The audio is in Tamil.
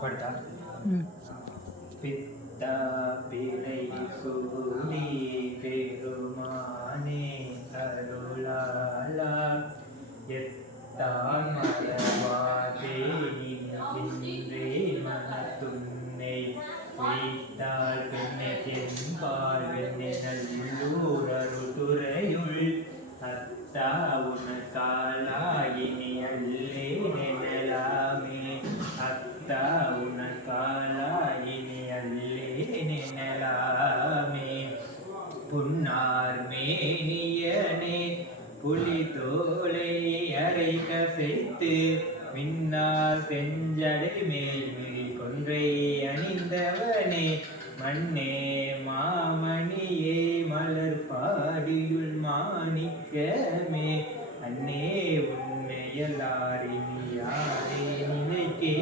படுத்தா பித்தா பிறை சூடி பெருமானே அருளாலா எத்தான் மரவாதே நின்றே மனத்துன்னை வைத்தால் பெண்ணை தென்பால் வெண்ணை நல்லூர் அருதுறையுள் அத்தா உனக்காலாயினி அல்லே நெனலாமே அத்தா உனக்காலாயினி அல்லே நெனலாமே புன்னார் மேனியனே புலி தோலை அரை கசைத்து மின்னார் செஞ்சடை மேல் மிரி கொன்றை அணிந்தவனே மண்ணே மாமணியே மலர் பாடியுள் மாணிக்கமே அன்னே உன்னையலாரினியாரே நினைக்கே